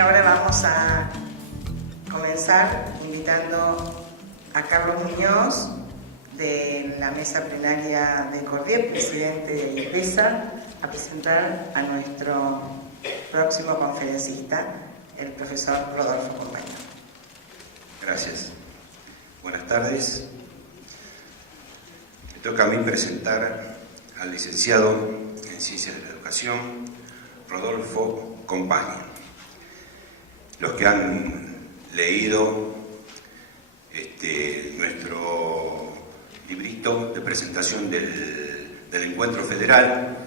ahora vamos a comenzar invitando a Carlos Muñoz, de la mesa plenaria de Cordier, presidente de IPESA, a presentar a nuestro próximo conferencista, el profesor Rodolfo Compañero. Gracias. Buenas tardes. Me toca a mí presentar al licenciado en Ciencias de la Educación, Rodolfo Compañero. Los que han leído nuestro librito de presentación del Encuentro Federal,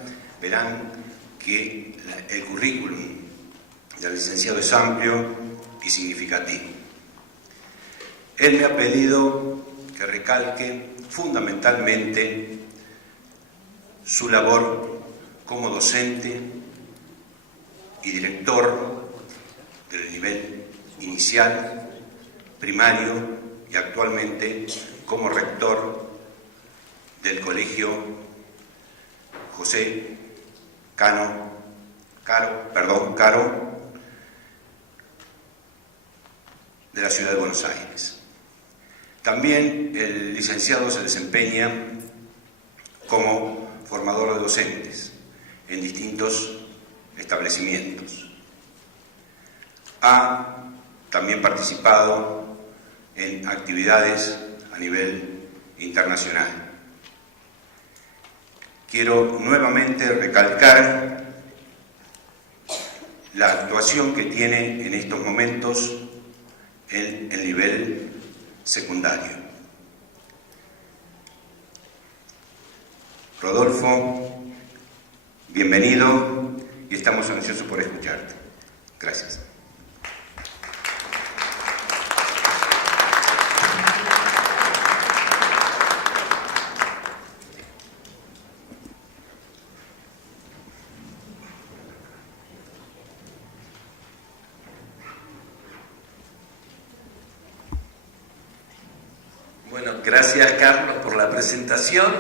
verán que el currículum del licenciado es amplio y significativo. Él me ha pedido que recalque fundamentalmente su labor como docente y director del nivel inicial, primario y actualmente como rector del Colegio José Caro de la Ciudad de Buenos Aires. También el licenciado se desempeña como formador de docentes en distintos establecimientos. Ha también participado en actividades a nivel internacional. Quiero nuevamente recalcar la actuación que tiene en estos momentos en el nivel secundario. Rodolfo, bienvenido y estamos ansiosos por escucharte. Gracias. Gracias, Carlos, por la presentación.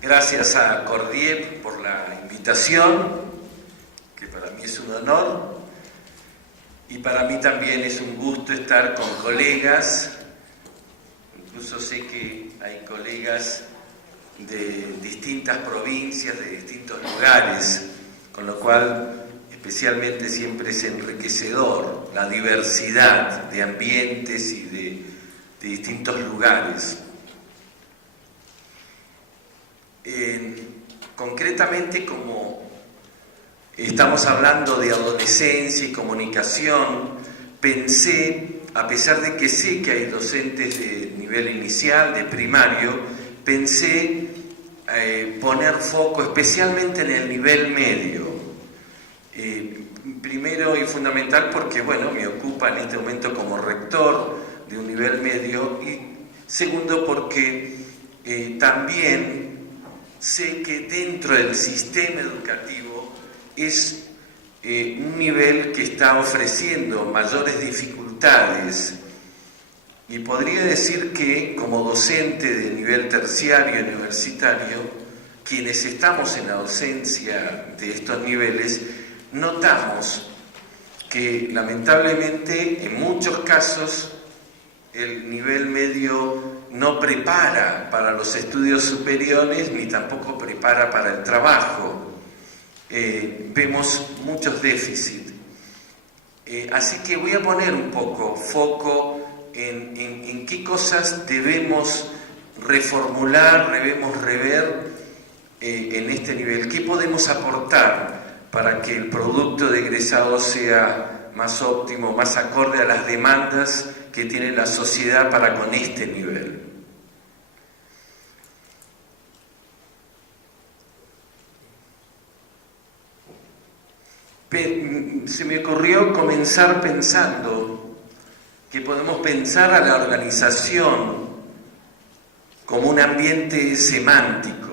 Gracias a Cordier por la invitación, que para mí es un honor. Y para mí también es un gusto estar con colegas. Incluso sé que hay colegas de distintas provincias, de distintos lugares, con lo cual especialmente siempre es enriquecedor la diversidad de ambientes y de distintos lugares. Concretamente, como estamos hablando de adolescencia y comunicación, pensé, a pesar de que sé que hay docentes de nivel inicial, de primario, pensé poner foco especialmente en el nivel medio. Primero y fundamental porque, me ocupa en este momento como rector de un nivel medio, y segundo porque también sé que dentro del sistema educativo es un nivel que está ofreciendo mayores dificultades, y podría decir que como docente de nivel terciario y universitario, quienes estamos en la docencia de estos niveles, notamos que lamentablemente en muchos casos el nivel medio no prepara para los estudios superiores ni tampoco prepara para el trabajo. Vemos muchos déficits. Así que voy a poner un poco foco en qué cosas debemos reformular, debemos rever en este nivel. ¿Qué podemos aportar para que el producto de egresado sea más óptimo, más acorde a las demandas que tiene la sociedad para con este nivel? Se me ocurrió comenzar pensando que podemos pensar a la organización como un ambiente semántico,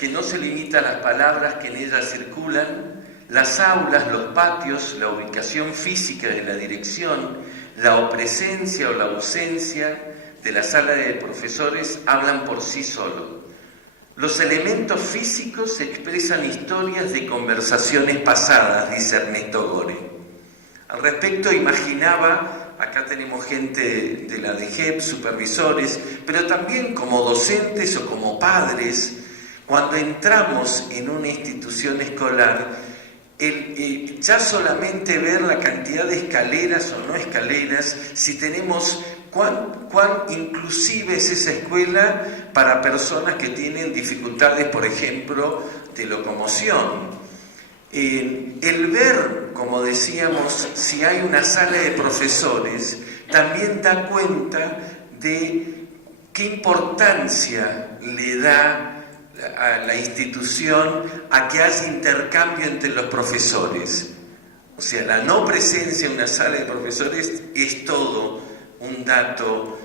que no se limita a las palabras que en ella circulan. Las aulas, los patios, la ubicación física de la dirección, la presencia o la ausencia de la sala de profesores hablan por sí solos. Los elementos físicos expresan historias de conversaciones pasadas, dice Ernesto Gore. Al respecto imaginaba, acá tenemos gente de la DGEP, supervisores, pero también como docentes o como padres, cuando entramos en una institución escolar, ya solamente ver la cantidad de escaleras o no escaleras, si tenemos cuán inclusive es esa escuela para personas que tienen dificultades, por ejemplo, de locomoción. El ver, como decíamos, si hay una sala de profesores, también da cuenta de qué importancia le da a la institución a que haya intercambio entre los profesores. O sea, la no presencia en una sala de profesores es todo un dato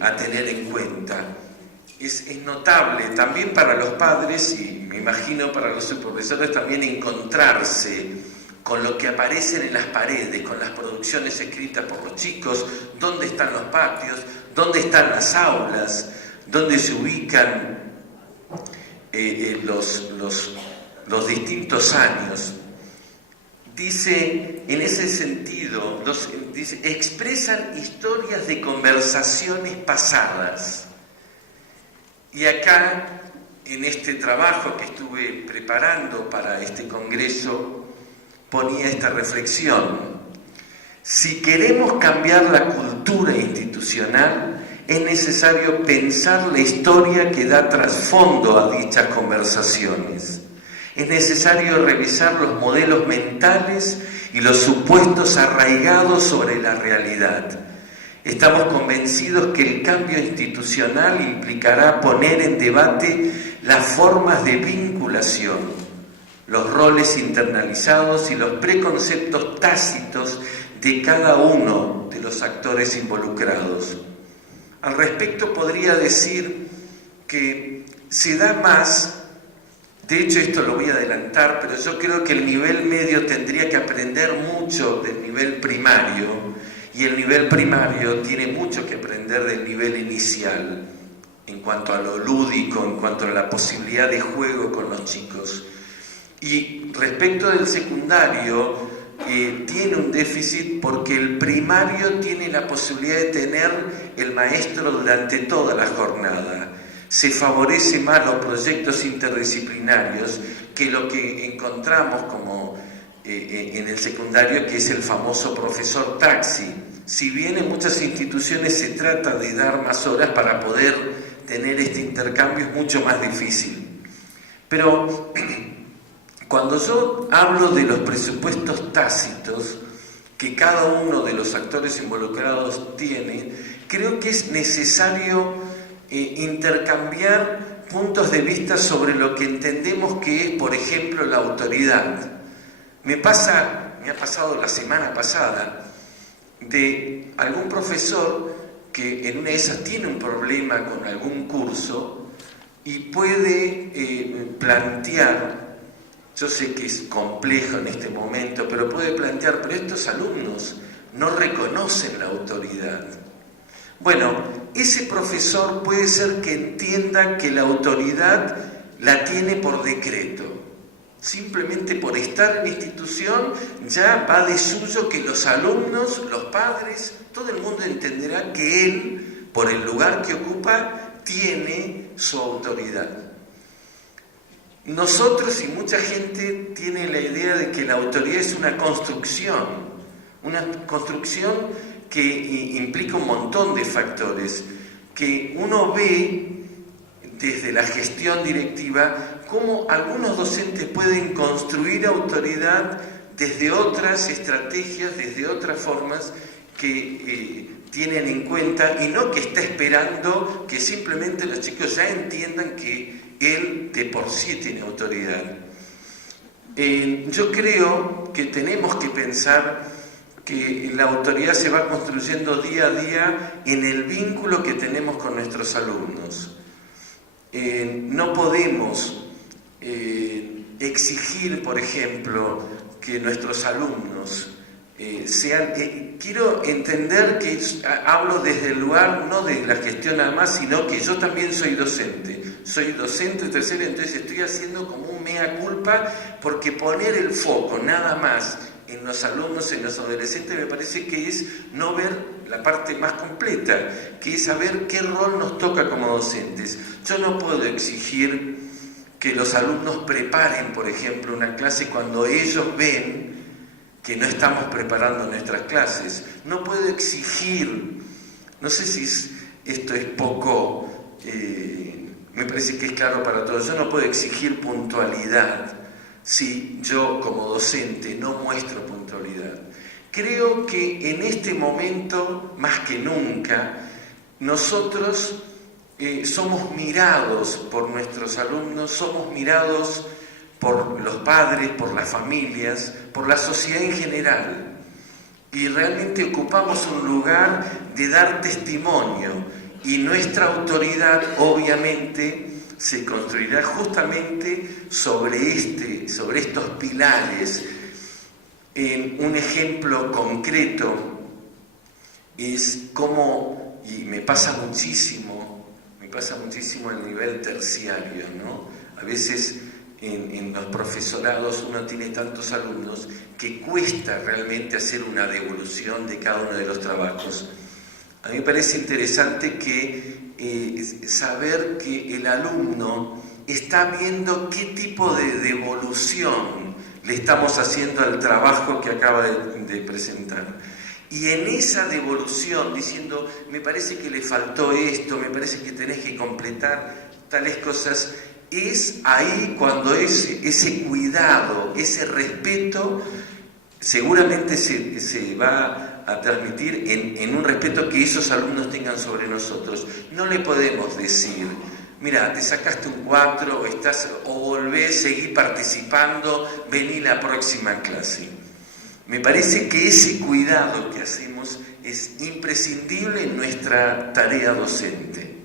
a tener en cuenta. Es notable también para los padres y me imagino para los supervisores también encontrarse con lo que aparecen en las paredes, con las producciones escritas por los chicos, dónde están los patios, dónde están las aulas, dónde se ubican los distintos años. Dice, en ese sentido, expresan historias de conversaciones pasadas. Y acá, en este trabajo que estuve preparando para este congreso, ponía esta reflexión. Si queremos cambiar la cultura institucional, es necesario pensar la historia que da trasfondo a dichas conversaciones. Es necesario revisar los modelos mentales y los supuestos arraigados sobre la realidad. Estamos convencidos que el cambio institucional implicará poner en debate las formas de vinculación, los roles internalizados y los preconceptos tácitos de cada uno de los actores involucrados. Al respecto podría decir que se da más, de hecho esto lo voy a adelantar, pero yo creo que el nivel medio tendría que aprender mucho del nivel primario y el nivel primario tiene mucho que aprender del nivel inicial en cuanto a lo lúdico, en cuanto a la posibilidad de juego con los chicos. Y respecto del secundario, tiene un déficit porque el primario tiene la posibilidad de tener el maestro durante toda la jornada. Se favorece más los proyectos interdisciplinarios que lo que encontramos como en el secundario, que es el famoso profesor taxi. Si bien en muchas instituciones se trata de dar más horas para poder tener este intercambio, es mucho más difícil. Pero cuando yo hablo de los presupuestos tácitos que cada uno de los actores involucrados tiene, creo que es necesario intercambiar puntos de vista sobre lo que entendemos que es, por ejemplo, la autoridad. Me ha pasado la semana pasada de algún profesor que en una de esas tiene un problema con algún curso y puede plantear, yo sé que es complejo en este momento, pero puede plantear, pero estos alumnos no reconocen la autoridad. Bueno, ese profesor puede ser que entienda que la autoridad la tiene por decreto. Simplemente por estar en la institución ya va de suyo que los alumnos, los padres, todo el mundo entenderá que él, por el lugar que ocupa, tiene su autoridad. Nosotros y mucha gente tiene la idea de que la autoridad es una construcción que implica un montón de factores, que uno ve desde la gestión directiva cómo algunos docentes pueden construir autoridad desde otras estrategias, desde otras formas que tienen en cuenta y no que está esperando que simplemente los chicos ya entiendan que él de por sí tiene autoridad. Yo creo que tenemos que pensar que la autoridad se va construyendo día a día en el vínculo que tenemos con nuestros alumnos. No podemos exigir, por ejemplo, que nuestros alumnos sean... quiero entender que hablo desde el lugar, no de la gestión además, sino que yo también soy docente. soy docente de tercero, entonces estoy haciendo como un mea culpa, porque poner el foco nada más en los alumnos, en los adolescentes, me parece que es no ver la parte más completa, que es saber qué rol nos toca como docentes. Yo no puedo exigir que los alumnos preparen, por ejemplo, una clase cuando ellos ven que no estamos preparando nuestras clases. No puedo exigir, no sé si esto es poco, me parece que es claro para todos, yo no puedo exigir puntualidad si yo como docente no muestro puntualidad. Creo que en este momento, más que nunca, nosotros somos mirados por nuestros alumnos, somos mirados por los padres, por las familias, por la sociedad en general. Y realmente ocupamos un lugar de dar testimonio, y nuestra autoridad obviamente se construirá justamente sobre estos pilares. Un ejemplo concreto es cómo, y me pasa muchísimo el nivel terciario, ¿no? A veces en los profesorados uno tiene tantos alumnos que cuesta realmente hacer una devolución de cada uno de los trabajos. A mí me parece interesante saber que el alumno está viendo qué tipo de devolución le estamos haciendo al trabajo que acaba de presentar. Y en esa devolución, diciendo, me parece que le faltó esto, me parece que tenés que completar tales cosas, es ahí cuando ese cuidado, ese respeto, seguramente se va a transmitir en un respeto que esos alumnos tengan sobre nosotros. No le podemos decir, mira, te sacaste un 4 o volvés, seguí participando, vení la próxima clase. Me parece que ese cuidado que hacemos es imprescindible en nuestra tarea docente.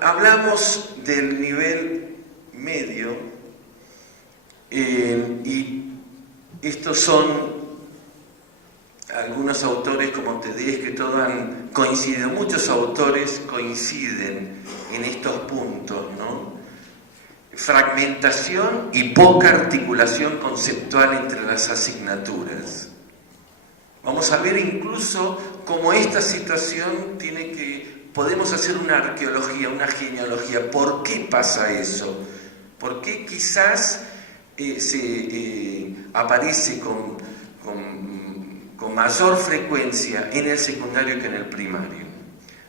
Hablamos del nivel medio y estos son algunos autores, como te dije, que todos han coincidido, muchos autores coinciden en estos puntos, ¿no? Fragmentación y poca articulación conceptual entre las asignaturas. Vamos a ver incluso cómo esta situación podemos hacer una arqueología, una genealogía. ¿Por qué pasa eso? ¿Por qué quizás aparece con mayor frecuencia en el secundario que en el primario?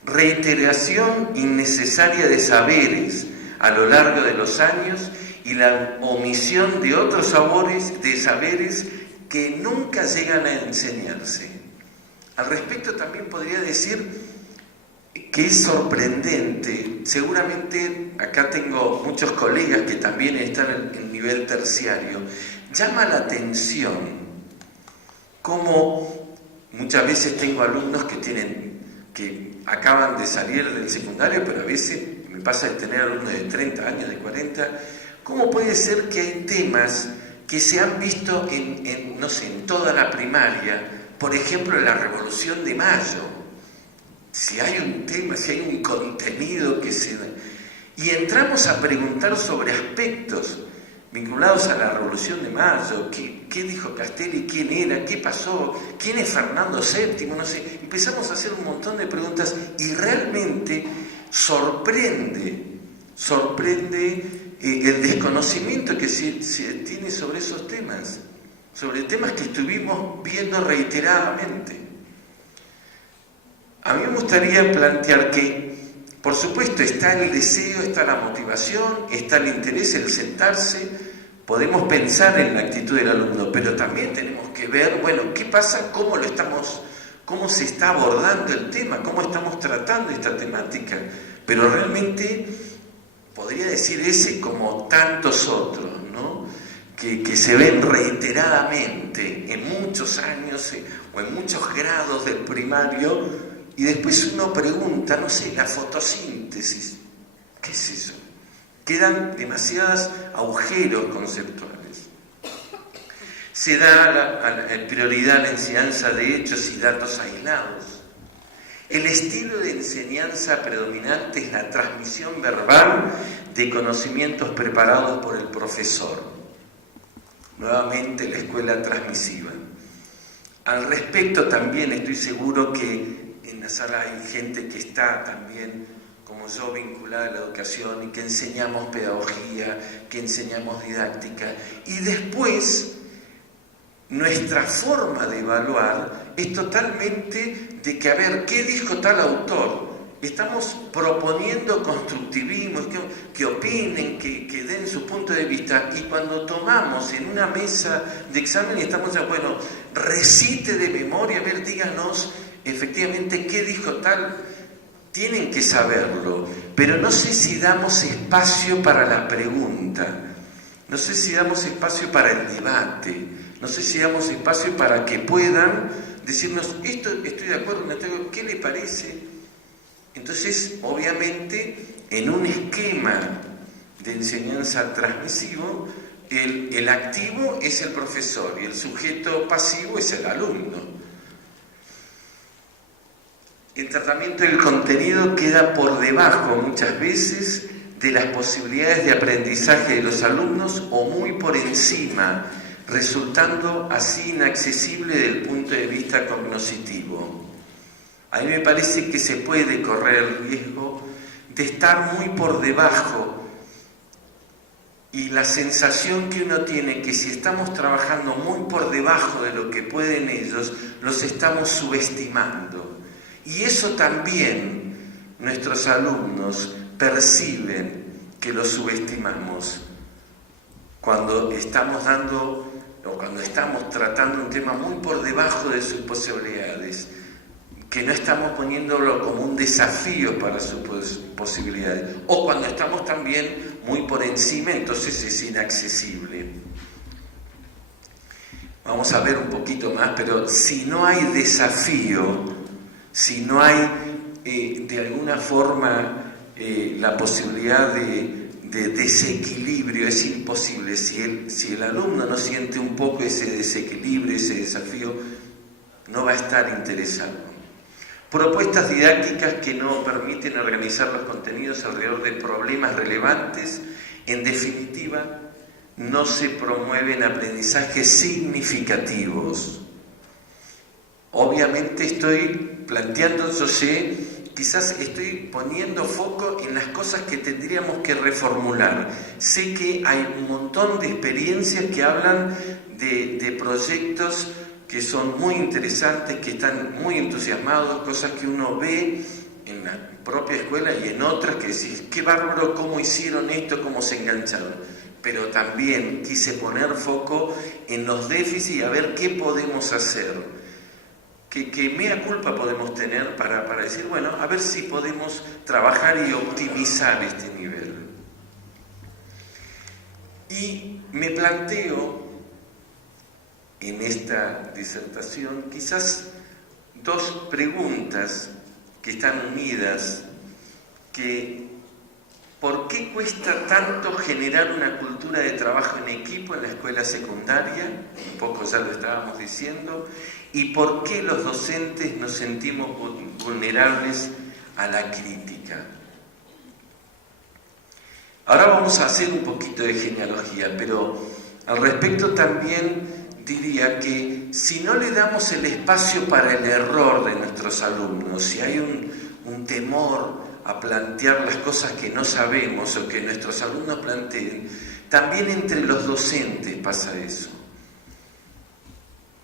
Reiteración innecesaria de saberes a lo largo de los años y la omisión de otros saberes que nunca llegan a enseñarse. Al respecto también podría decir que es sorprendente, seguramente acá tengo muchos colegas que también están en nivel terciario, llama la atención como muchas veces tengo alumnos que acaban de salir del secundario, pero a veces me pasa de tener alumnos de 30 años, de 40, ¿cómo puede ser que hay temas que se han visto en toda la primaria? Por ejemplo, la Revolución de Mayo. Si hay un tema, si hay un contenido que se da. Y entramos a preguntar sobre aspectos vinculados a la Revolución de Mayo. ¿Qué dijo Castelli? ¿Quién era? ¿Qué pasó? ¿Quién es Fernando VII? No sé. Empezamos a hacer un montón de preguntas y realmente sorprende el desconocimiento que se tiene sobre esos temas, sobre temas que estuvimos viendo reiteradamente. A mí me gustaría plantear que, por supuesto, está el deseo, está la motivación, está el interés, el sentarse, podemos pensar en la actitud del alumno, pero también tenemos que ver, bueno, ¿qué pasa? ¿Cómo se está abordando el tema? ¿Cómo estamos tratando esta temática? Pero realmente podría decir ese como tantos otros, ¿no? Que se ven reiteradamente en muchos años o en muchos grados del primario. Y después uno pregunta, no sé, la fotosíntesis, ¿qué es eso? Quedan demasiados agujeros conceptuales. Se da prioridad a la enseñanza de hechos y datos aislados. El estilo de enseñanza predominante es la transmisión verbal de conocimientos preparados por el profesor. Nuevamente la escuela transmisiva. Al respecto también estoy seguro que en la sala hay gente que está también, como yo, vinculada a la educación y que enseñamos pedagogía, que enseñamos didáctica. Y después, nuestra forma de evaluar es totalmente de que, a ver, ¿qué dijo tal autor? Estamos proponiendo constructivismo, que opinen, que den su punto de vista, y cuando tomamos en una mesa de examen y estamos diciendo, bueno, recite de memoria, a ver, díganos efectivamente qué dijo tal, tienen que saberlo, pero no sé si damos espacio para la pregunta, no sé si damos espacio para el debate, no sé si damos espacio para que puedan decirnos, esto estoy de acuerdo, ¿qué le parece? Entonces, obviamente, en un esquema de enseñanza transmisivo, el activo es el profesor y el sujeto pasivo es el alumno. El tratamiento del contenido queda por debajo muchas veces de las posibilidades de aprendizaje de los alumnos o muy por encima, resultando así inaccesible desde el punto de vista cognoscitivo. A mí me parece que se puede correr el riesgo de estar muy por debajo, y la sensación que uno tiene que si estamos trabajando muy por debajo de lo que pueden ellos, los estamos subestimando. Y eso también nuestros alumnos perciben que los subestimamos cuando estamos dando o cuando estamos tratando un tema muy por debajo de sus posibilidades, que no estamos poniéndolo como un desafío para sus posibilidades, o cuando estamos también muy por encima, entonces es inaccesible. Vamos a ver un poquito más, pero si no hay desafío, si no hay de alguna forma la posibilidad de desequilibrio, es imposible. Si el alumno no siente un poco ese desequilibrio, ese desafío, no va a estar interesado. Propuestas didácticas que no permiten organizar los contenidos alrededor de problemas relevantes. En definitiva, no se promueven aprendizajes significativos. Obviamente estoy planteando, yo sé, quizás estoy poniendo foco en las cosas que tendríamos que reformular. Sé que hay un montón de experiencias que hablan de proyectos que son muy interesantes, que están muy entusiasmados, cosas que uno ve en la propia escuela y en otras que decís, qué bárbaro, cómo hicieron esto, cómo se engancharon. Pero también quise poner foco en los déficits y a ver qué podemos hacer. ¿Qué mea culpa podemos tener para decir, bueno, a ver si podemos trabajar y optimizar este nivel? Y me planteo en esta disertación quizás dos preguntas que están unidas, que ¿por qué cuesta tanto generar una cultura de trabajo en equipo en la escuela secundaria? Un poco ya lo estábamos diciendo. ¿Y por qué los docentes nos sentimos vulnerables a la crítica? Ahora vamos a hacer un poquito de genealogía, pero al respecto también diría que si no le damos el espacio para el error de nuestros alumnos, si hay un temor a plantear las cosas que no sabemos o que nuestros alumnos planteen, también entre los docentes pasa eso.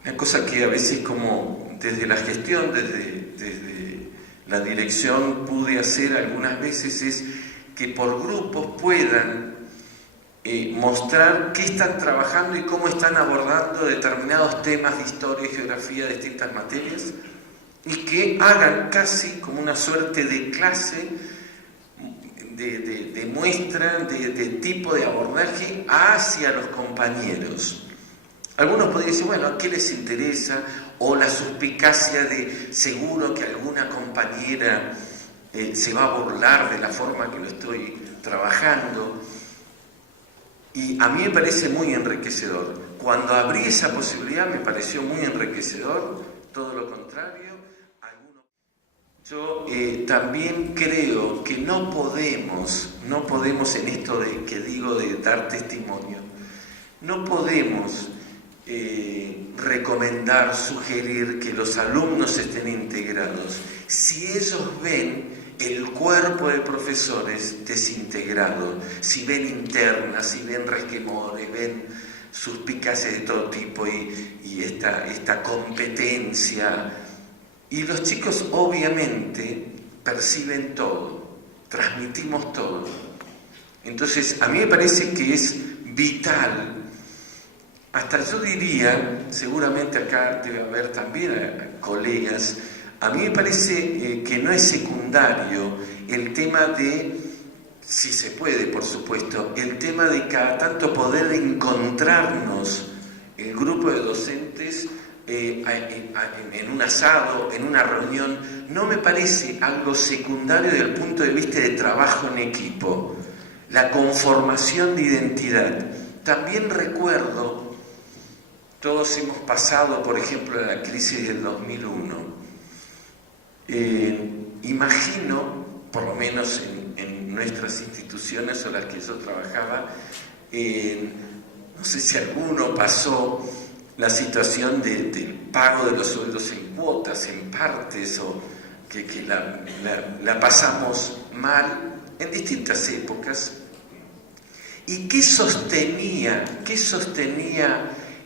Una cosa que a veces como desde la gestión, desde la dirección pude hacer algunas veces es que por grupos puedan mostrar qué están trabajando y cómo están abordando determinados temas de historia y geografía de distintas materias, y que hagan casi como una suerte de clase, de muestra, de tipo de abordaje hacia los compañeros. Algunos podrían decir, bueno, ¿a qué les interesa? O la suspicacia de seguro que alguna compañera se va a burlar de la forma que lo estoy trabajando. Y a mí me parece muy enriquecedor. Cuando abrí esa posibilidad me pareció muy enriquecedor, todo lo contrario. Yo también creo que no podemos en esto de que digo de dar testimonio, no podemos recomendar, sugerir que los alumnos estén integrados si ellos ven el cuerpo de profesores desintegrado, si ven internas, si ven resquemores, ven suspicacias de todo tipo y esta competencia. Y los chicos obviamente perciben todo, transmitimos todo. Entonces a mí me parece que es vital, hasta yo diría, seguramente acá debe haber también colegas, a mí me parece que no es secundario el tema de, si se puede por supuesto, el tema de cada tanto poder encontrarnos el grupo de docentes en un asado, en una reunión. No me parece algo secundario desde el punto de vista de trabajo en equipo, la conformación de identidad. También recuerdo, todos hemos pasado por ejemplo la crisis del 2001, imagino, por lo menos en nuestras instituciones o las que yo trabajaba, no sé si alguno pasó la situación del pago de los sueldos en cuotas, en partes, o que la pasamos mal en distintas épocas. ¿Y qué sostenía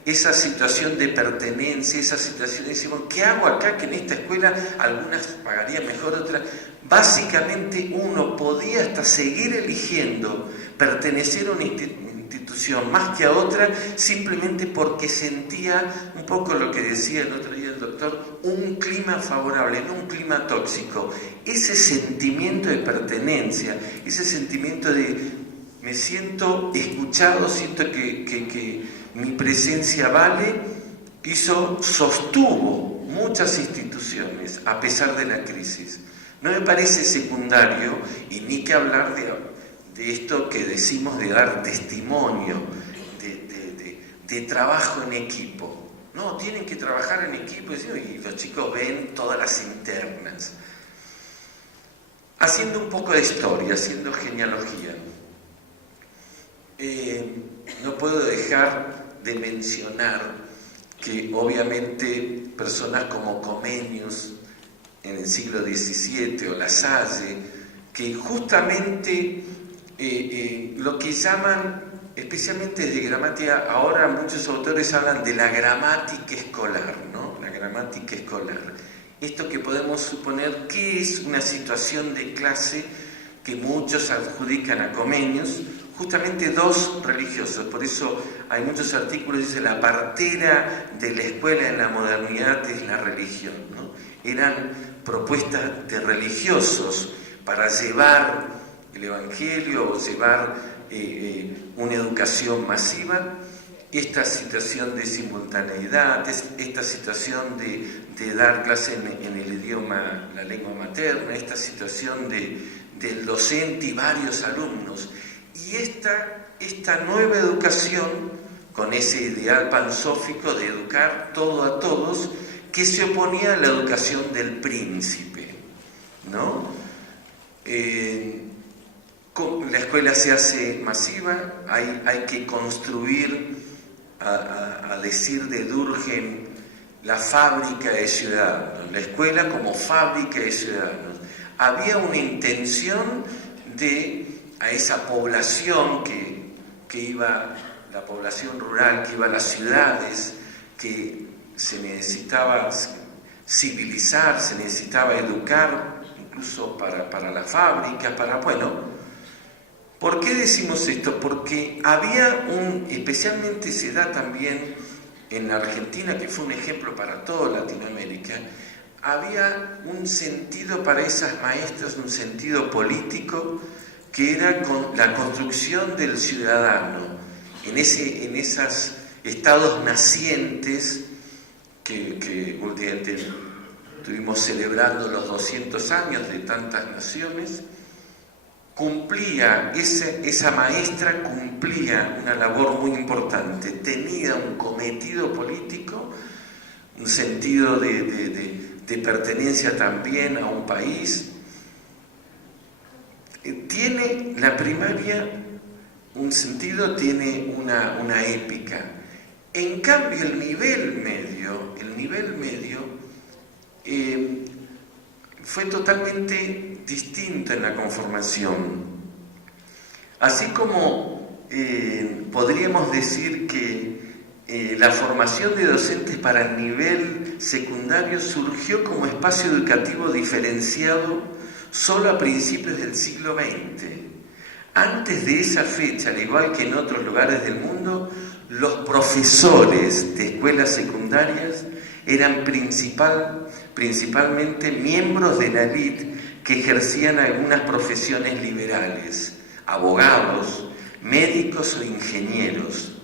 esa situación de pertenencia, esa situación de decir, ¿qué hago acá que en esta escuela algunas pagarían mejor, otras? Básicamente uno podía hasta seguir eligiendo pertenecer a una institución más que a otra, simplemente porque sentía un poco lo que decía el otro día el doctor, un clima favorable, no un clima tóxico. Ese sentimiento de pertenencia, ese sentimiento de me siento escuchado, siento que mi presencia vale, sostuvo muchas instituciones a pesar de la crisis. No me parece secundario, y ni que hablar de esto que decimos de dar testimonio, de trabajo en equipo. No, tienen que trabajar en equipo, y los chicos ven todas las internas. Haciendo un poco de historia, haciendo genealogía, no puedo dejar de mencionar que obviamente personas como Comenius en el siglo XVII o La Salle, que justamente lo que llaman, especialmente de gramática, ahora muchos autores hablan de la gramática escolar, ¿no? La gramática escolar. Esto que podemos suponer que es una situación de clase que muchos adjudican a Comenius, justamente dos religiosos. Por eso hay muchos artículos que dicen la partera de la escuela en la modernidad es la religión, ¿no? Eran propuestas de religiosos para llevar el evangelio o llevar una educación masiva. Esta situación de simultaneidad, esta situación de dar clase en el idioma, la lengua materna, esta situación del docente y varios alumnos. Y esta nueva educación, con ese ideal pansófico de educar todo a todos, que se oponía a la educación del príncipe, ¿no? La escuela se hace masiva, hay que construir, a decir de Durkheim, la fábrica de ciudadanos, la escuela como fábrica de ciudadanos. Había una intención a esa población que iba, la población rural que iba a las ciudades, que se necesitaba civilizar, se necesitaba educar, incluso para la fábrica, ¿por qué decimos esto? Porque había especialmente se da también en la Argentina, que fue un ejemplo para toda Latinoamérica, había un sentido para esas maestras, un sentido político, que era con la construcción del ciudadano, en esos estados nacientes que últimamente estuvimos celebrando los 200 años de tantas naciones. Esa maestra cumplía una labor muy importante, tenía un cometido político un sentido de pertenencia también a un país. Tiene la primaria un sentido, tiene una épica. En cambio, el nivel medio fue totalmente distinto en la conformación. Así como podríamos decir que la formación de docentes para el nivel secundario surgió como espacio educativo diferenciado solo a principios del siglo XX. Antes de esa fecha, al igual que en otros lugares del mundo, los profesores de escuelas secundarias eran principalmente miembros de la élite que ejercían algunas profesiones liberales, abogados, médicos o ingenieros.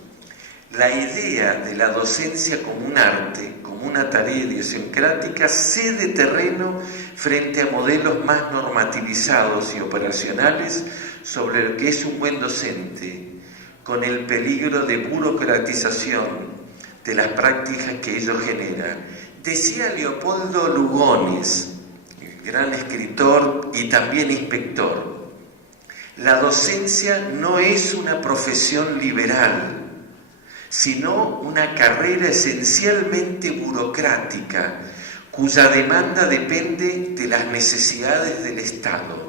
La idea de la docencia como un arte, como una tarea idiosincrática, cede terreno frente a modelos más normativizados y operacionales sobre lo que es un buen docente, con el peligro de burocratización de las prácticas que ello genera. Decía Leopoldo Lugones, gran escritor y también inspector, la docencia no es una profesión liberal, sino una carrera esencialmente burocrática, cuya demanda depende de las necesidades del Estado.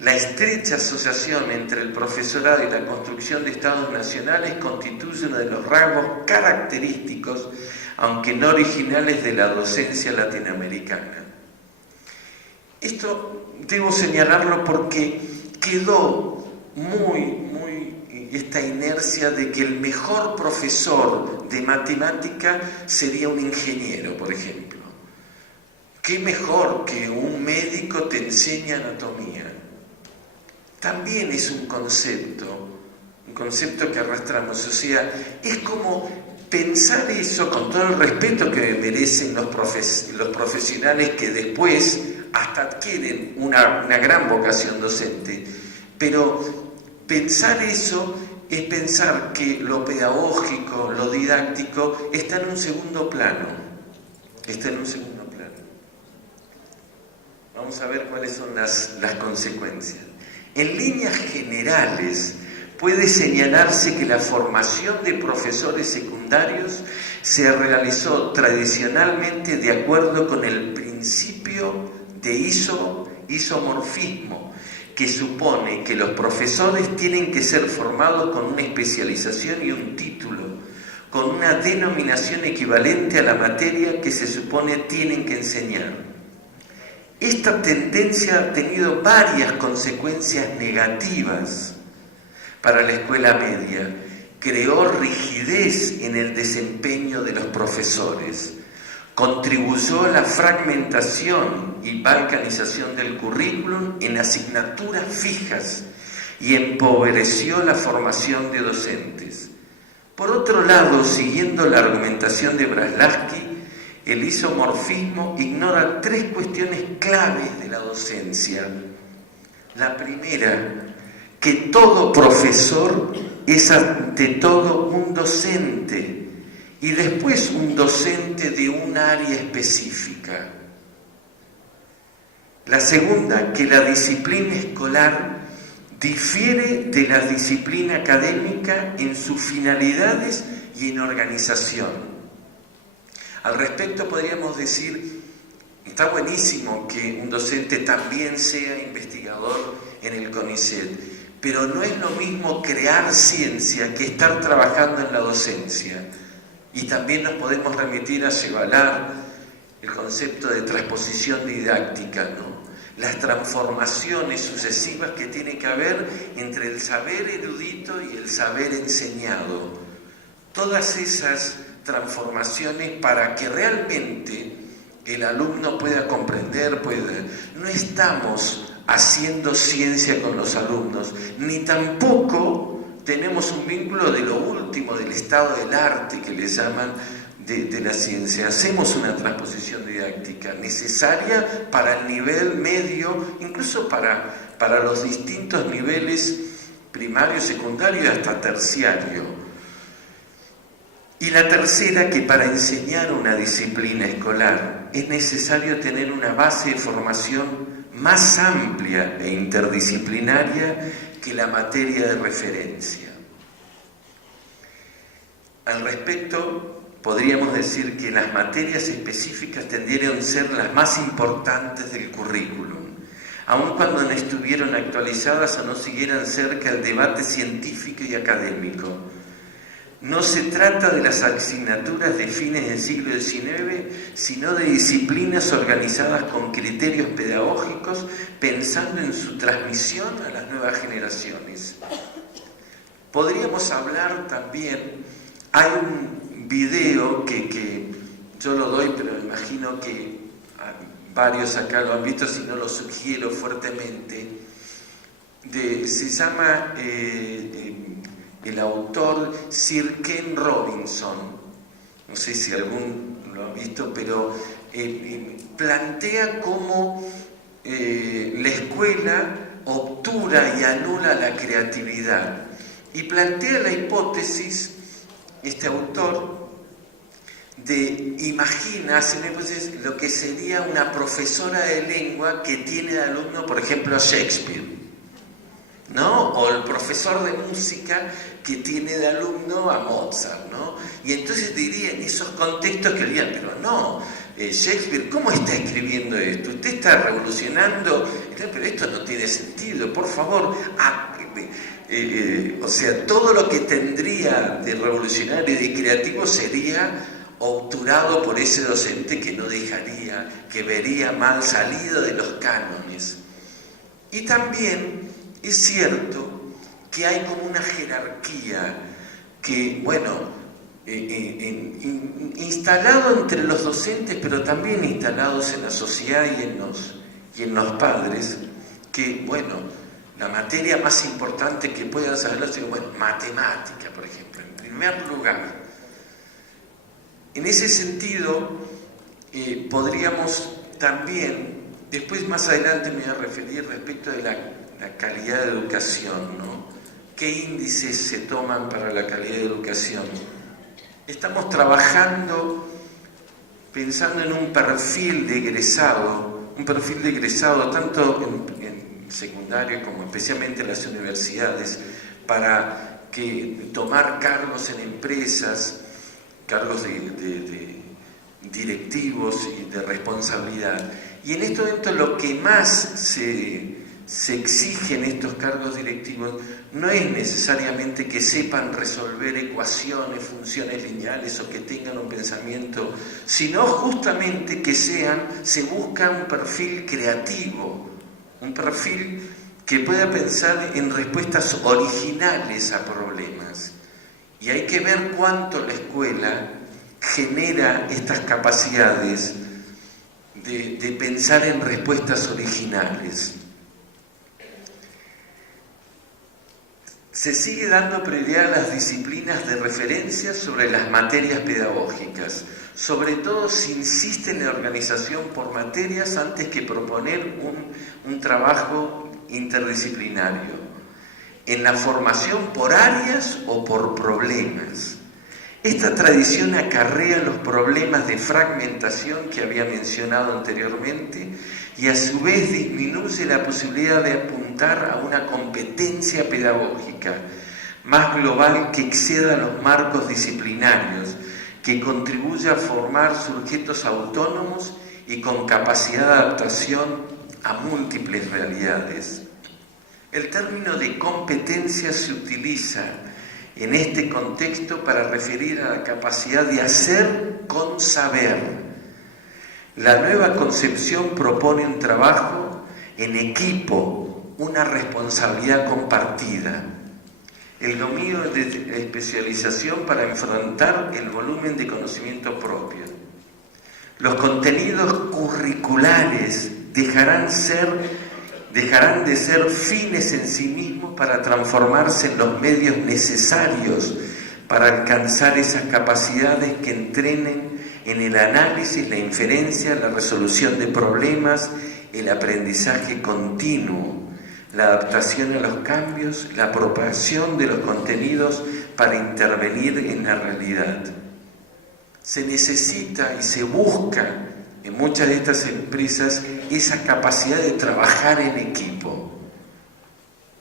La estrecha asociación entre el profesorado y la construcción de estados nacionales constituye uno de los rasgos característicos, aunque no originales, de la docencia latinoamericana. Esto debo señalarlo porque quedó muy esta inercia de que el mejor profesor de matemática sería un ingeniero, por ejemplo. ¿Qué mejor que un médico te enseñe anatomía? También es un concepto que arrastramos. O sea, es como pensar eso, con todo el respeto que merecen los profesionales que después hasta adquieren una gran vocación docente, pero pensar eso es pensar que lo pedagógico, lo didáctico, está en un segundo plano. Vamos a ver cuáles son las consecuencias. En líneas generales, puede señalarse que la formación de profesores secundarios se realizó tradicionalmente de acuerdo con el principio de isomorfismo, que supone que los profesores tienen que ser formados con una especialización y un título, con una denominación equivalente a la materia que se supone tienen que enseñar. Esta tendencia ha tenido varias consecuencias negativas para la escuela media. Creó rigidez en el desempeño de los profesores, contribuyó a la fragmentación y balcanización del currículum en asignaturas fijas y empobreció la formación de docentes. Por otro lado, siguiendo la argumentación de Braslavsky, el isomorfismo ignora tres cuestiones claves de la docencia. La primera, que todo profesor es ante todo un docente y después un docente de un área específica. La segunda, que la disciplina escolar difiere de la disciplina académica en sus finalidades y en organización. Al respecto podríamos decir, está buenísimo que un docente también sea investigador en el CONICET, pero no es lo mismo crear ciencia que estar trabajando en la docencia. Y también nos podemos remitir a Chevalar, el concepto de transposición didáctica, ¿no? Las transformaciones sucesivas que tiene que haber entre el saber erudito y el saber enseñado. Todas esas transformaciones para que realmente el alumno pueda comprender, no estamos haciendo ciencia con los alumnos, ni tampoco tenemos un vínculo de lo último, del estado del arte que le llaman de la ciencia. Hacemos una transposición didáctica necesaria para el nivel medio, incluso para los distintos niveles primario, secundario y hasta terciario. Y la tercera, que para enseñar una disciplina escolar es necesario tener una base de formación más amplia e interdisciplinaria que la materia de referencia. Al respecto, podríamos decir que las materias específicas tendieron a ser las más importantes del currículum, aun cuando no estuvieron actualizadas o no siguieran cerca el debate científico y académico. No se trata de las asignaturas de fines del siglo XIX, sino de disciplinas organizadas con criterios pedagógicos, pensando en su transmisión a las nuevas generaciones. Podríamos hablar también, hay un video que yo lo doy, pero imagino que varios acá lo han visto, si no lo sugiero fuertemente, se llama... el autor Sir Ken Robinson, no sé si algún lo ha visto, pero plantea cómo la escuela obtura y anula la creatividad. Y plantea la hipótesis, este autor, imagina, lo que sería una profesora de lengua que tiene de alumno, por ejemplo, a Shakespeare, ¿no? O el profesor de música que tiene de alumno a Mozart, ¿no? Y entonces diría en esos contextos que dirían, pero no, Shakespeare, ¿cómo está escribiendo esto? Usted está revolucionando, pero esto no tiene sentido, por favor. O sea, todo lo que tendría de revolucionario y de creativo sería obturado por ese docente que no dejaría, que vería mal salido de los cánones. Y también es cierto que hay como una jerarquía que, bueno, instalado entre los docentes, pero también instalados en la sociedad y en los padres, que, bueno, la materia más importante que puedan saber es, bueno, matemática, por ejemplo, en primer lugar. En ese sentido, podríamos también, después más adelante me voy a referir respecto de la calidad de educación, ¿no? ¿Qué índices se toman para la calidad de educación? Estamos trabajando pensando en un perfil de egresado tanto en secundario como especialmente en las universidades, para que tomar cargos en empresas, cargos de directivos y de responsabilidad. Y en este momento lo que más se exige en estos cargos directivos no es necesariamente que sepan resolver ecuaciones, funciones lineales o que tengan un pensamiento, sino justamente que se busca un perfil creativo, un perfil que pueda pensar en respuestas originales a problemas. Y hay que ver cuánto la escuela genera estas capacidades de pensar en respuestas originales. Se sigue dando prioridad a las disciplinas de referencia sobre las materias pedagógicas. Sobre todo se insiste en la organización por materias antes que proponer un trabajo interdisciplinario. En la formación por áreas o por problemas. Esta tradición acarrea los problemas de fragmentación que había mencionado anteriormente y a su vez disminuye la posibilidad de apuntar a una competencia pedagógica más global que exceda los marcos disciplinarios, que contribuya a formar sujetos autónomos y con capacidad de adaptación a múltiples realidades. El término de competencia se utiliza en este contexto para referir a la capacidad de hacer con saber. La nueva concepción propone un trabajo en equipo, una responsabilidad compartida. El dominio de especialización para enfrentar el volumen de conocimiento propio. Los contenidos curriculares dejarán de ser fines en sí mismos para transformarse en los medios necesarios para alcanzar esas capacidades que entrenen en el análisis, la inferencia, la resolución de problemas, el aprendizaje continuo, la adaptación a los cambios, la apropiación de los contenidos para intervenir en la realidad. se necesita y se busca en muchas de estas empresas esa capacidad de trabajar en equipo.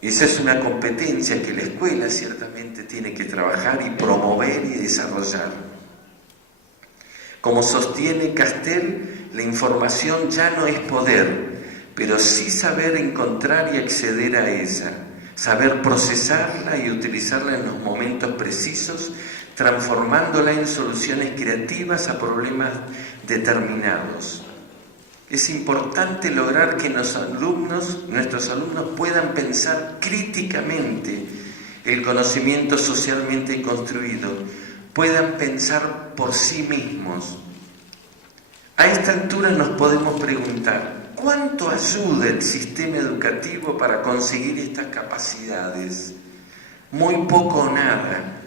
Esa es una competencia que la escuela ciertamente tiene que trabajar y promover y desarrollar. Como sostiene Castel, la información ya no es poder, pero sí saber encontrar y acceder a ella, saber procesarla y utilizarla en los momentos precisos, transformándola en soluciones creativas a problemas determinados. Es importante lograr que nuestros alumnos puedan pensar críticamente el conocimiento socialmente construido, puedan pensar por sí mismos. A esta altura nos podemos preguntar, ¿cuánto ayuda el sistema educativo para conseguir estas capacidades? Muy poco o nada,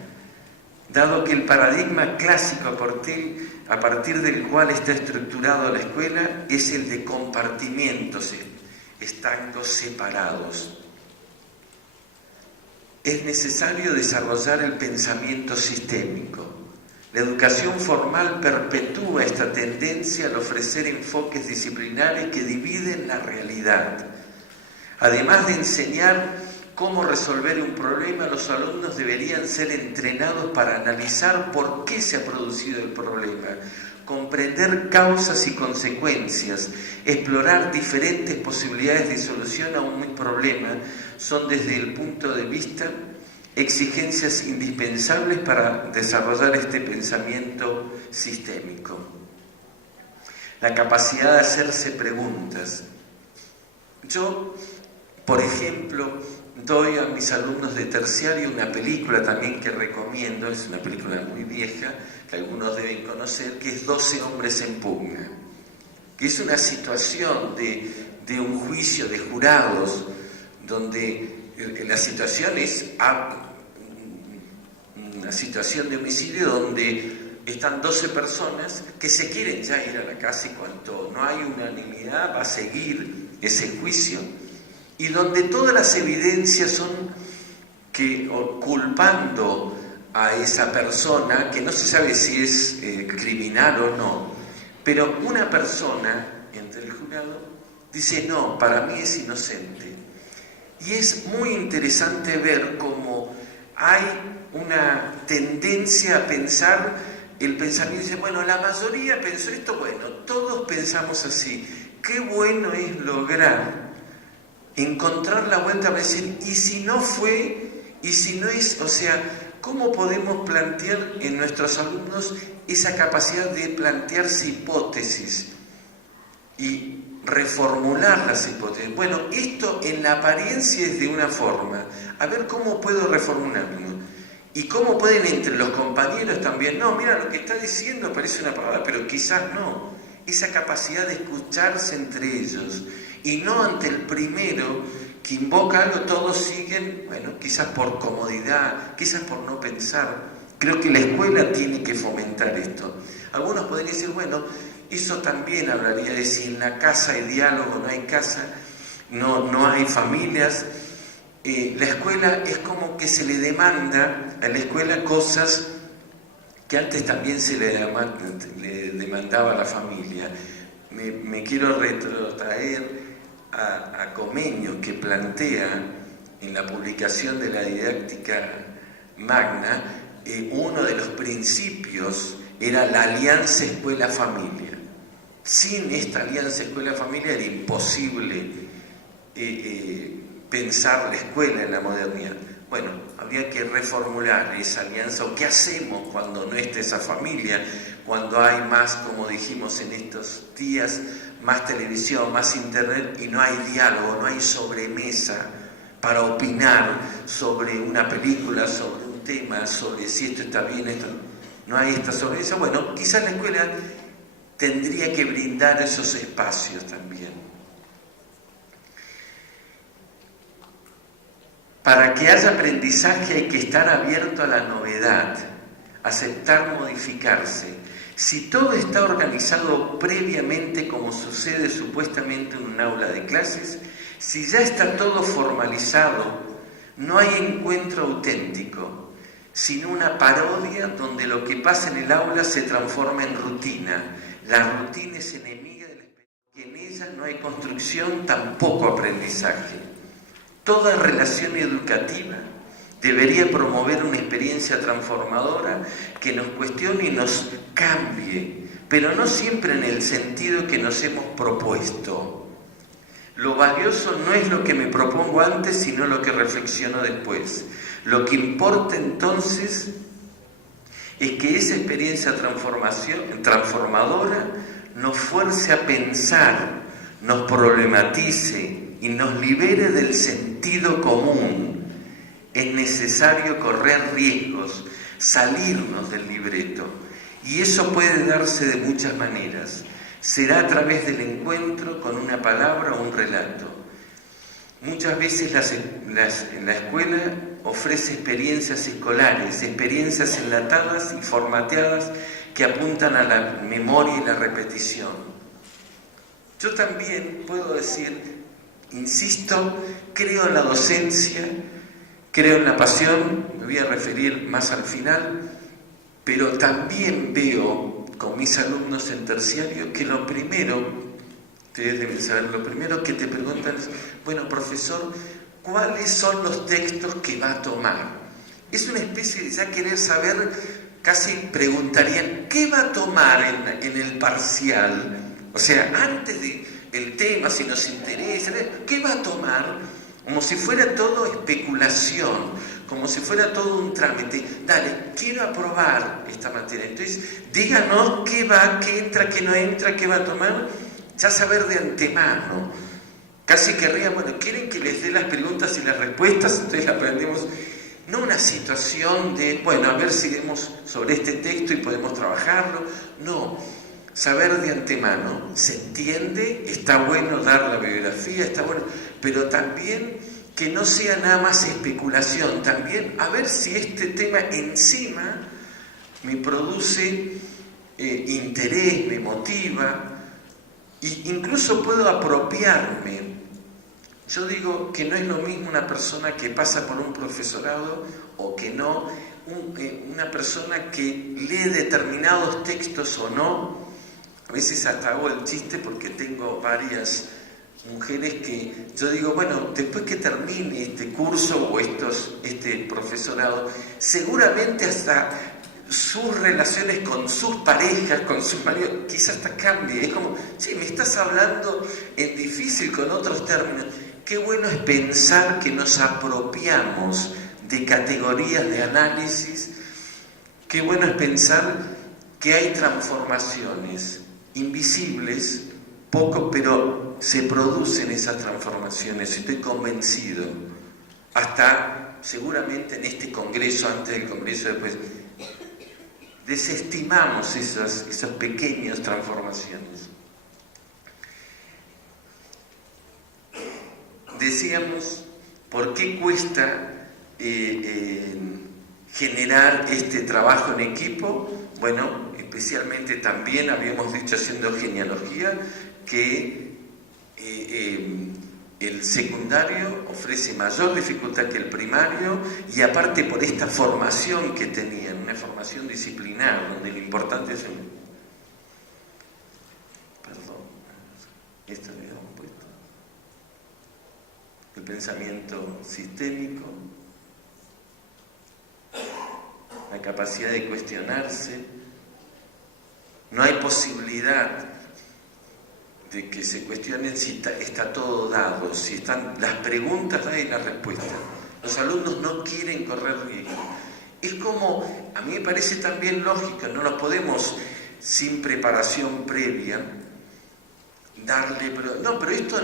dado que el paradigma clásico a partir del cual está estructurado la escuela es el de compartimientos estancos separados. Es necesario desarrollar el pensamiento sistémico. La educación formal perpetúa esta tendencia al ofrecer enfoques disciplinares que dividen la realidad. Además de enseñar cómo resolver un problema, los alumnos deberían ser entrenados para analizar por qué se ha producido el problema, comprender causas y consecuencias, explorar diferentes posibilidades de solución a un problema, son desde el punto de vista exigencias indispensables para desarrollar este pensamiento sistémico. La capacidad de hacerse preguntas. Yo, por ejemplo, doy a mis alumnos de terciario una película también que recomiendo, es una película muy vieja, que algunos deben conocer, que es 12 hombres en pugna, que es una situación de un juicio de jurados, donde la situación es una situación de homicidio donde están 12 personas que se quieren ya ir a la casa y cuanto no hay unanimidad va a seguir ese juicio, y donde todas las evidencias son culpando a esa persona, que no se sabe si es criminal o no, pero una persona entre el jurado dice, no, para mí es inocente. Y es muy interesante ver cómo hay una tendencia a pensar, el pensamiento dice, bueno, la mayoría pensó esto, bueno, todos pensamos así. Qué bueno es lograr encontrar la vuelta para decir, ¿y si no fue? ¿Y si no es? O sea, ¿cómo podemos plantear en nuestros alumnos esa capacidad de plantearse hipótesis y reformular las hipótesis? Bueno, esto en la apariencia es de una forma. A ver cómo puedo reformularlo. Y cómo pueden entre los compañeros también, no, mira, lo que está diciendo parece una palabra, pero quizás no. Esa capacidad de escucharse entre ellos. Y no ante el primero que invoca algo, todos siguen, bueno, quizás por comodidad, quizás por no pensar. Creo que la escuela tiene que fomentar esto. Algunos podrían decir, bueno, eso también hablaría de si en la casa hay diálogo, no hay casa, no hay familias. La escuela es como que se le demanda a la escuela cosas que antes también se le demandaba a la familia. Me quiero retrotraer a Comenio, que plantea en la publicación de la didáctica magna, uno de los principios era la alianza escuela-familia. Sin esta alianza escuela-familia era imposible pensar la escuela en la modernidad. Bueno, habría que reformular esa alianza, o qué hacemos cuando no está esa familia, cuando hay más, como dijimos en estos días, más televisión, más internet, y no hay diálogo, no hay sobremesa para opinar sobre una película, sobre un tema, sobre si esto está bien, esto no hay esta sobremesa. Bueno, quizás la escuela tendría que brindar esos espacios también. Para que haya aprendizaje hay que estar abierto a la novedad, aceptar modificarse. Si todo está organizado previamente como sucede supuestamente en un aula de clases, si ya está todo formalizado, no hay encuentro auténtico. sino una parodia donde lo que pasa en el aula se transforma en rutina. La rutina es enemiga de la experiencia, y en ella no hay construcción, tampoco aprendizaje. Toda relación educativa debería promover una experiencia transformadora que nos cuestione y nos cambie, pero no siempre en el sentido que nos hemos propuesto. Lo valioso no es lo que me propongo antes, sino lo que reflexiono después. Lo que importa entonces es que esa experiencia transformadora nos fuerce a pensar, nos problematice y nos libere del sentido común. Es necesario correr riesgos, salirnos del libreto. Y eso puede darse de muchas maneras. Será a través del encuentro con una palabra o un relato. Muchas veces en la escuela ofrece experiencias escolares, experiencias enlatadas y formateadas que apuntan a la memoria y la repetición. Yo también puedo decir, insisto, creo en la docencia, creo en la pasión, me voy a referir más al final, pero también veo con mis alumnos en terciario que lo primero, ustedes deben saber, lo primero que te preguntan es, bueno, profesor, ¿cuáles son los textos que va a tomar? Es una especie de ya querer saber, casi preguntarían, ¿qué va a tomar en el parcial? O sea, antes del tema, si nos interesa, ¿qué va a tomar? Como si fuera todo especulación, como si fuera todo un trámite. Dale, quiero aprobar esta materia. Entonces, díganos qué va, qué entra, qué no entra, qué va a tomar. Ya saber de antemano. Casi querrían, bueno, quieren que les dé las preguntas y las respuestas, entonces aprendemos. No una situación de, bueno, a ver si vemos sobre este texto y podemos trabajarlo. No, saber de antemano. Se entiende, está bueno dar la bibliografía, está bueno, pero también que no sea nada más especulación, también a ver si este tema encima me produce interés, me motiva, e incluso puedo apropiarme. Yo digo que no es lo mismo una persona que pasa por un profesorado o que no, una persona que lee determinados textos o no. A veces hasta hago el chiste porque tengo varias mujeres que yo digo, bueno, después que termine este curso o este profesorado, seguramente hasta sus relaciones con sus parejas, con sus maridos, quizás hasta cambie. Es como, sí, me estás hablando en difícil con otros términos. Qué bueno es pensar que nos apropiamos de categorías de análisis. Qué bueno es pensar que hay transformaciones invisibles, poco, pero se producen esas transformaciones, estoy convencido. Hasta seguramente en este congreso, antes del congreso, después, desestimamos esas pequeñas transformaciones. Decíamos, ¿por qué cuesta generar este trabajo en equipo? Bueno, especialmente también habíamos dicho, haciendo genealogía, que el secundario ofrece mayor dificultad que el primario, y aparte por esta formación que tenían, una formación disciplinar, donde lo importante es esto le hemos puesto el pensamiento sistémico, la capacidad de cuestionarse. No hay posibilidad de que se cuestionen si está todo dado, si están las preguntas dadas y las respuestas. Los alumnos no quieren correr riesgo. Es como, a mí me parece también lógico, no nos podemos, sin preparación previa, darle, pero esto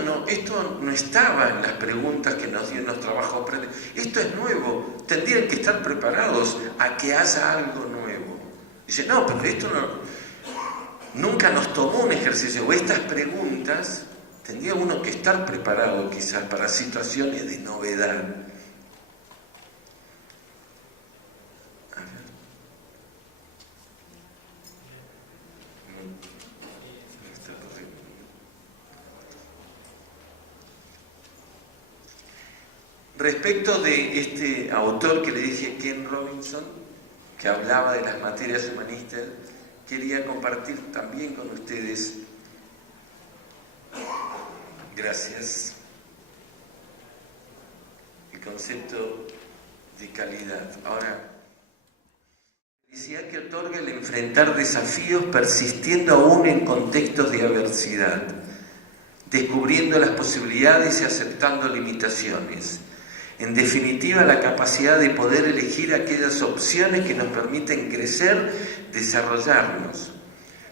no estaba en las preguntas que nos dieron los trabajos previos. Esto es nuevo, tendrían que estar preparados a que haya algo nuevo. Dice, no, pero esto nunca nos tomó un ejercicio, o estas preguntas, tendría uno que estar preparado quizás para situaciones de novedad. Respecto de este autor que le dije, Ken Robinson, que hablaba de las materias humanistas, quería compartir también con ustedes, gracias, el concepto de calidad. Ahora, felicidad que otorga el enfrentar desafíos persistiendo aún en contextos de adversidad, descubriendo las posibilidades y aceptando limitaciones. En definitiva, la capacidad de poder elegir aquellas opciones que nos permiten crecer, desarrollarnos.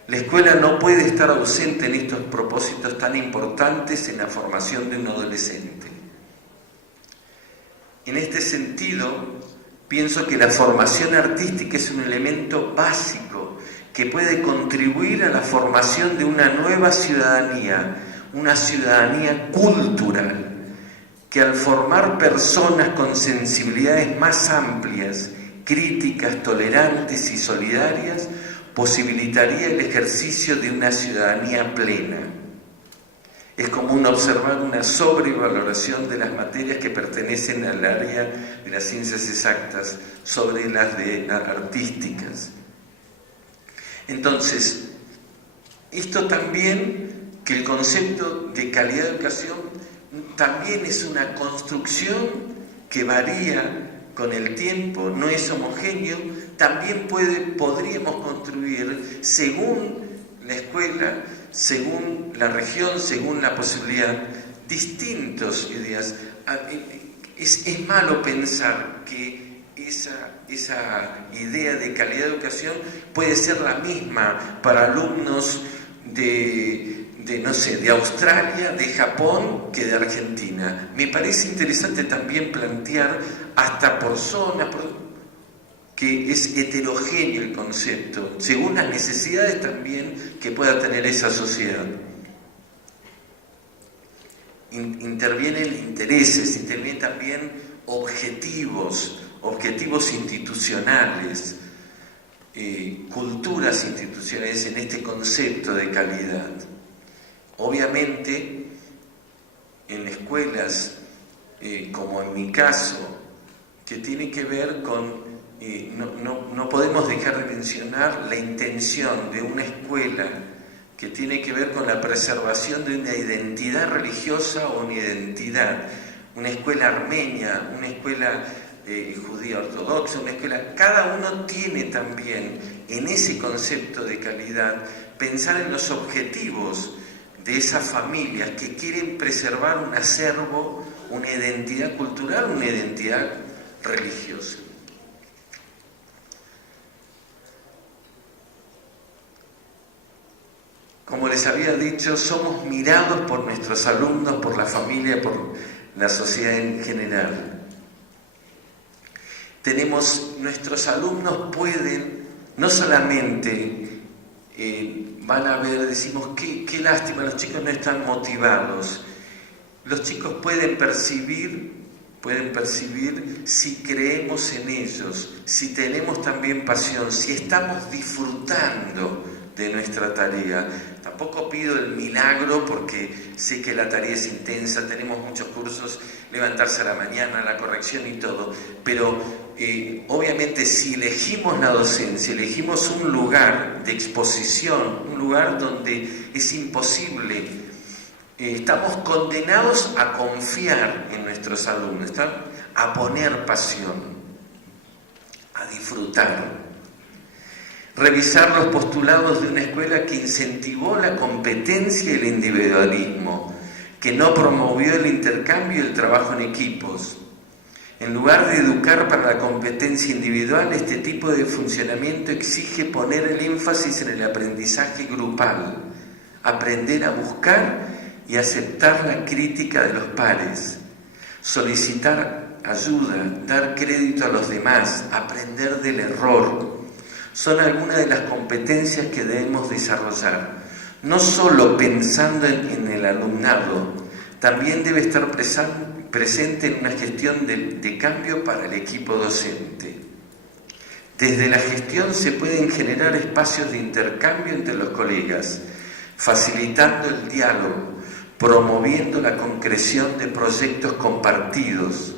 La escuela no puede estar ausente en estos propósitos tan importantes en la formación de un adolescente. En este sentido, pienso que la formación artística es un elemento básico que puede contribuir a la formación de una nueva ciudadanía, una ciudadanía cultural, que al formar personas con sensibilidades más amplias, críticas, tolerantes y solidarias, posibilitaría el ejercicio de una ciudadanía plena. Es común observar una sobrevaloración de las materias que pertenecen al área de las ciencias exactas sobre las de las artísticas. Entonces, esto también, que el concepto de calidad de educación también es una construcción que varía con el tiempo, no es homogéneo, también podríamos construir según la escuela, según la región, según la posibilidad, distintas ideas. Es malo pensar que esa idea de calidad de educación puede ser la misma para alumnos de Australia, de Japón, que de Argentina. Me parece interesante también plantear hasta por zonas, que es heterogéneo el concepto, según las necesidades también que pueda tener esa sociedad. Intervienen intereses, intervienen también objetivos institucionales, culturas institucionales en este concepto de calidad. Obviamente, en escuelas, como en mi caso, que tiene que ver con, no podemos dejar de mencionar la intención de una escuela que tiene que ver con la preservación de una identidad religiosa o una identidad, una escuela armenia, una escuela judía ortodoxa, una escuela, cada uno tiene también en ese concepto de calidad pensar en los objetivos de esas familias que quieren preservar un acervo, una identidad cultural, una identidad religiosa. Como les había dicho, somos mirados por nuestros alumnos, por la familia, por la sociedad en general. Nuestros alumnos pueden, no solamente van a ver, decimos, qué lástima, los chicos no están motivados. Los chicos pueden percibir si creemos en ellos, si tenemos también pasión, si estamos disfrutando de nuestra tarea. Tampoco pido el milagro porque sé que la tarea es intensa, tenemos muchos cursos, levantarse a la mañana, la corrección y todo, pero obviamente si elegimos la docencia, elegimos un lugar de exposición, un lugar donde es imposible, estamos condenados a confiar en nuestros alumnos, a poner pasión, a disfrutar. Revisar los postulados de una escuela que incentivó la competencia y el individualismo, que no promovió el intercambio y el trabajo en equipos. En lugar de educar para la competencia individual, este tipo de funcionamiento exige poner el énfasis en el aprendizaje grupal, aprender a buscar y aceptar la crítica de los pares, solicitar ayuda, dar crédito a los demás, aprender del error. Son algunas de las competencias que debemos desarrollar, no solo pensando en el alumnado, también debe estar presente en una gestión de cambio para el equipo docente. Desde la gestión se pueden generar espacios de intercambio entre los colegas, facilitando el diálogo, promoviendo la concreción de proyectos compartidos.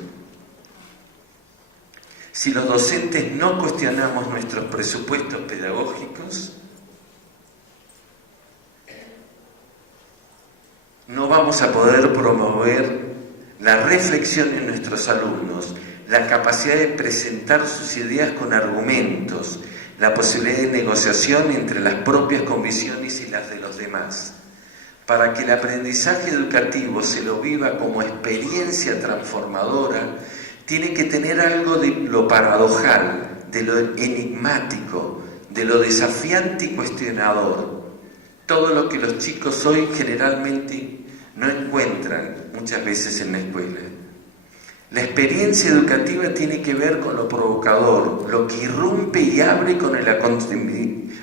Si los docentes no cuestionamos nuestros presupuestos pedagógicos, no vamos a poder promover la reflexión en nuestros alumnos, la capacidad de presentar sus ideas con argumentos, la posibilidad de negociación entre las propias convicciones y las de los demás. Para que el aprendizaje educativo se lo viva como experiencia transformadora, tiene que tener algo de lo paradojal, de lo enigmático, de lo desafiante y cuestionador. Todo lo que los chicos hoy generalmente no encuentran muchas veces en la escuela. La experiencia educativa tiene que ver con lo provocador, lo que irrumpe y abre con el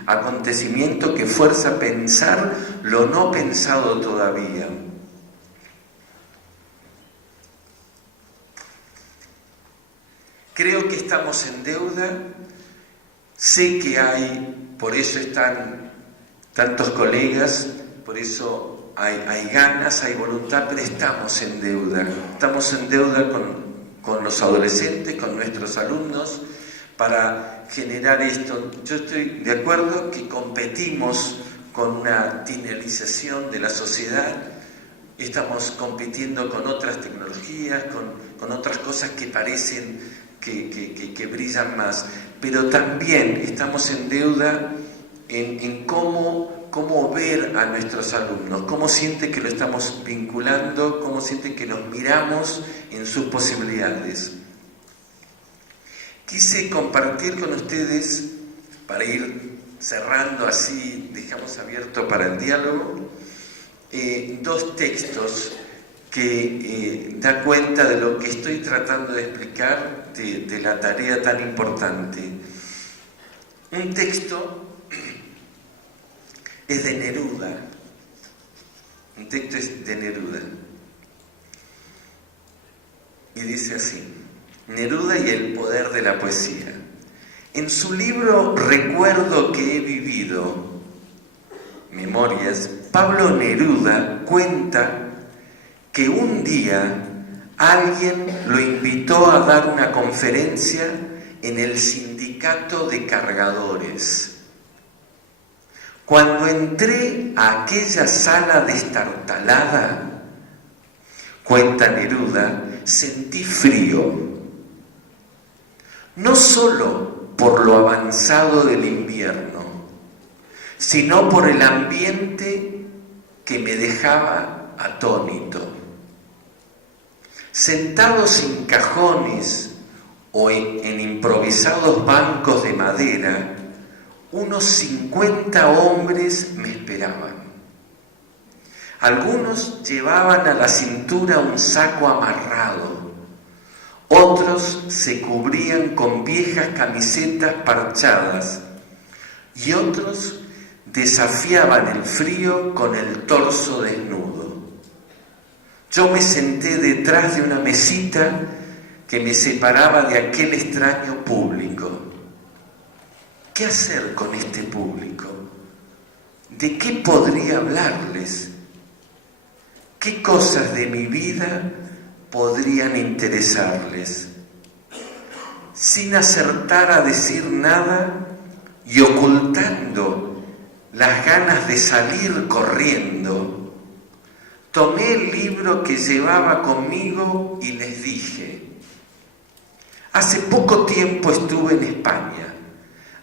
acontecimiento que fuerza a pensar lo no pensado todavía. Creo que estamos en deuda, sé que hay, por eso están tantos colegas, por eso hay ganas, hay voluntad, pero estamos en deuda. Estamos en deuda con los adolescentes, con nuestros alumnos, para generar esto. Yo estoy de acuerdo que competimos con una tinelización de la sociedad, estamos compitiendo con otras tecnologías, con otras cosas que parecen que brillan más, pero también estamos en deuda en cómo ver a nuestros alumnos, cómo sienten que lo estamos vinculando, cómo sienten que nos miramos en sus posibilidades. Quise compartir con ustedes, para ir cerrando así, dejamos abierto para el diálogo, dos textos que da cuenta de lo que estoy tratando de explicar, de la tarea tan importante. Un texto es de Neruda, y dice así: Neruda y el poder de la poesía. En su libro Recuerdo que he vivido, Memorias, Pablo Neruda cuenta que un día alguien lo invitó a dar una conferencia en el sindicato de cargadores. Cuando entré a aquella sala destartalada, cuenta Neruda, sentí frío, no solo por lo avanzado del invierno, sino por el ambiente que me dejaba atónito. Sentados en cajones o en improvisados bancos de madera, unos 50 hombres me esperaban. Algunos llevaban a la cintura un saco amarrado, otros se cubrían con viejas camisetas parchadas y otros desafiaban el frío con el torso desnudo. Yo me senté detrás de una mesita que me separaba de aquel extraño público. ¿Qué hacer con este público? ¿De qué podría hablarles? ¿Qué cosas de mi vida podrían interesarles? Sin acertar a decir nada y ocultando las ganas de salir corriendo, tomé el libro que llevaba conmigo y les dije: hace poco tiempo estuve en España.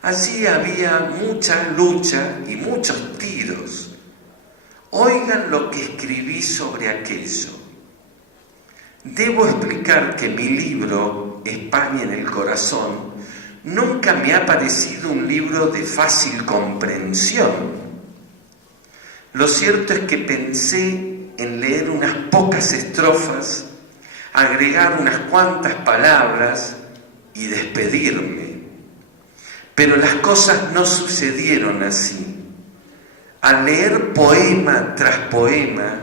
Allí había mucha lucha y muchos tiros. Oigan lo que escribí sobre aquello. Debo explicar que mi libro, España en el corazón, nunca me ha parecido un libro de fácil comprensión. Lo cierto es que pensé en leer unas pocas estrofas, agregar unas cuantas palabras y despedirme. Pero las cosas no sucedieron así. Al leer poema tras poema,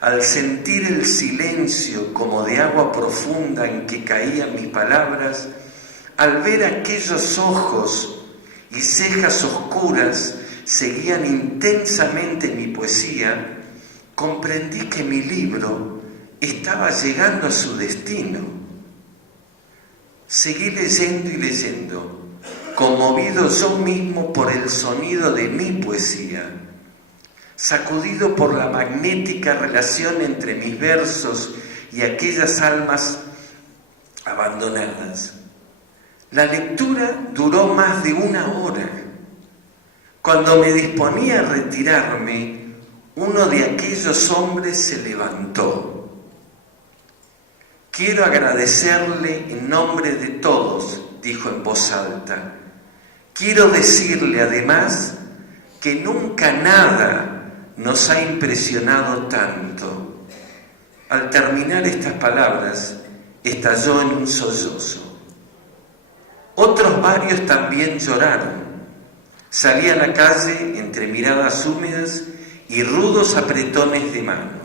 al sentir el silencio como de agua profunda en que caían mis palabras, al ver aquellos ojos y cejas oscuras seguían intensamente mi poesía, comprendí que mi libro estaba llegando a su destino. Seguí leyendo y leyendo, conmovido yo mismo por el sonido de mi poesía, sacudido por la magnética relación entre mis versos y aquellas almas abandonadas. La lectura duró más de 1 hora. Cuando me disponía a retirarme, uno de aquellos hombres se levantó. Quiero agradecerle en nombre de todos, dijo en voz alta. Quiero decirle además que nunca nada nos ha impresionado tanto. Al terminar estas palabras, estalló en un sollozo. Otros varios también lloraron. Salí a la calle entre miradas húmedas y rudos apretones de mano.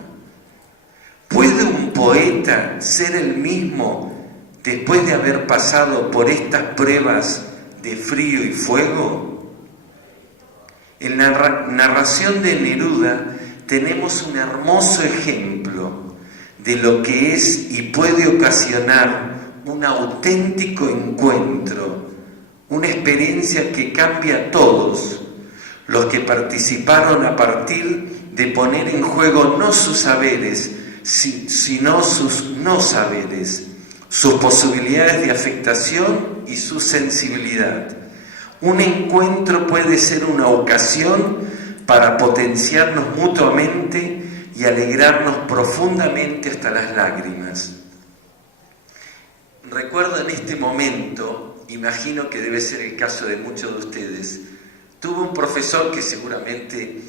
¿Puede un poeta ser el mismo después de haber pasado por estas pruebas de frío y fuego? En la narración de Neruda tenemos un hermoso ejemplo de lo que es y puede ocasionar un auténtico encuentro, una experiencia que cambia a todos los que participaron a partir de poner en juego no sus saberes, sino sus no saberes, sus posibilidades de afectación y su sensibilidad. Un encuentro puede ser una ocasión para potenciarnos mutuamente y alegrarnos profundamente hasta las lágrimas. Recuerdo en este momento, imagino que debe ser el caso de muchos de ustedes, tuve un profesor que seguramente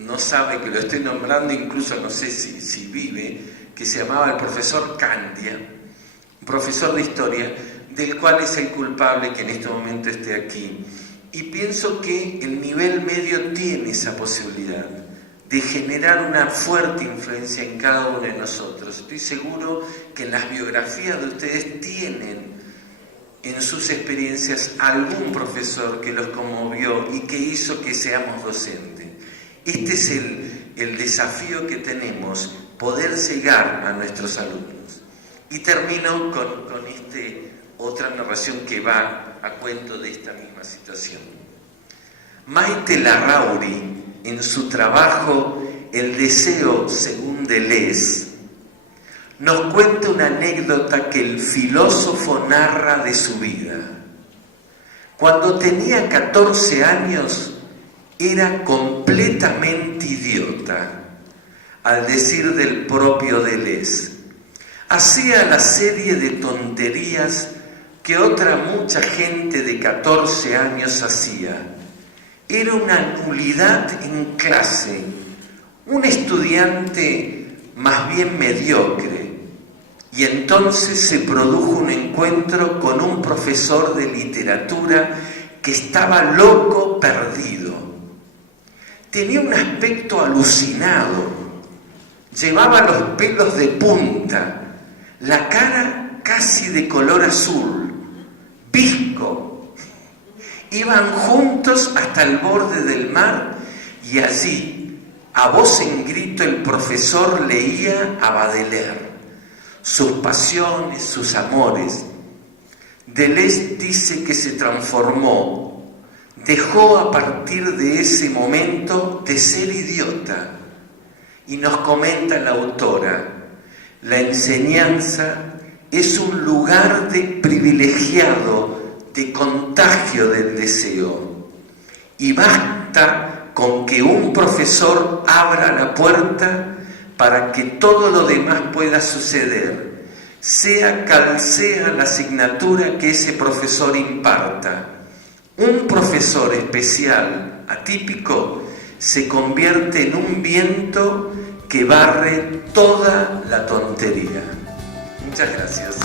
no sabe que lo estoy nombrando, incluso no sé si vive, que se llamaba el profesor Candia, un profesor de historia, del cual es el culpable que en este momento esté aquí. Y pienso que el nivel medio tiene esa posibilidad de generar una fuerte influencia en cada uno de nosotros. Estoy seguro que en las biografías de ustedes tienen en sus experiencias algún profesor que los conmovió y que hizo que seamos docentes. Este es el desafío que tenemos, poder llegar a nuestros alumnos. Y termino con otra narración que va a cuento de esta misma situación. Maite Larrauri, en su trabajo El deseo según Deleuze, nos cuenta una anécdota que el filósofo narra de su vida. Cuando tenía 14 años, era completamente idiota, al decir del propio Deleuze. Hacía la serie de tonterías que otra mucha gente de 14 años hacía. Era una nulidad en clase, un estudiante más bien mediocre. Y entonces se produjo un encuentro con un profesor de literatura que estaba loco perdido. Tenía un aspecto alucinado, llevaba los pelos de punta, la cara casi de color azul, visco. Iban juntos hasta el borde del mar y allí, a voz en grito, el profesor leía a Baudelaire, sus pasiones, sus amores. Deleuze dice que se transformó, dejó a partir de ese momento de ser idiota. Y nos comenta la autora, la enseñanza es un lugar de privilegiado, de contagio del deseo. Y basta con que un profesor abra la puerta para que todo lo demás pueda suceder, sea cual sea la asignatura que ese profesor imparta. Un profesor especial, atípico, se convierte en un viento que barre toda la tontería. Muchas gracias.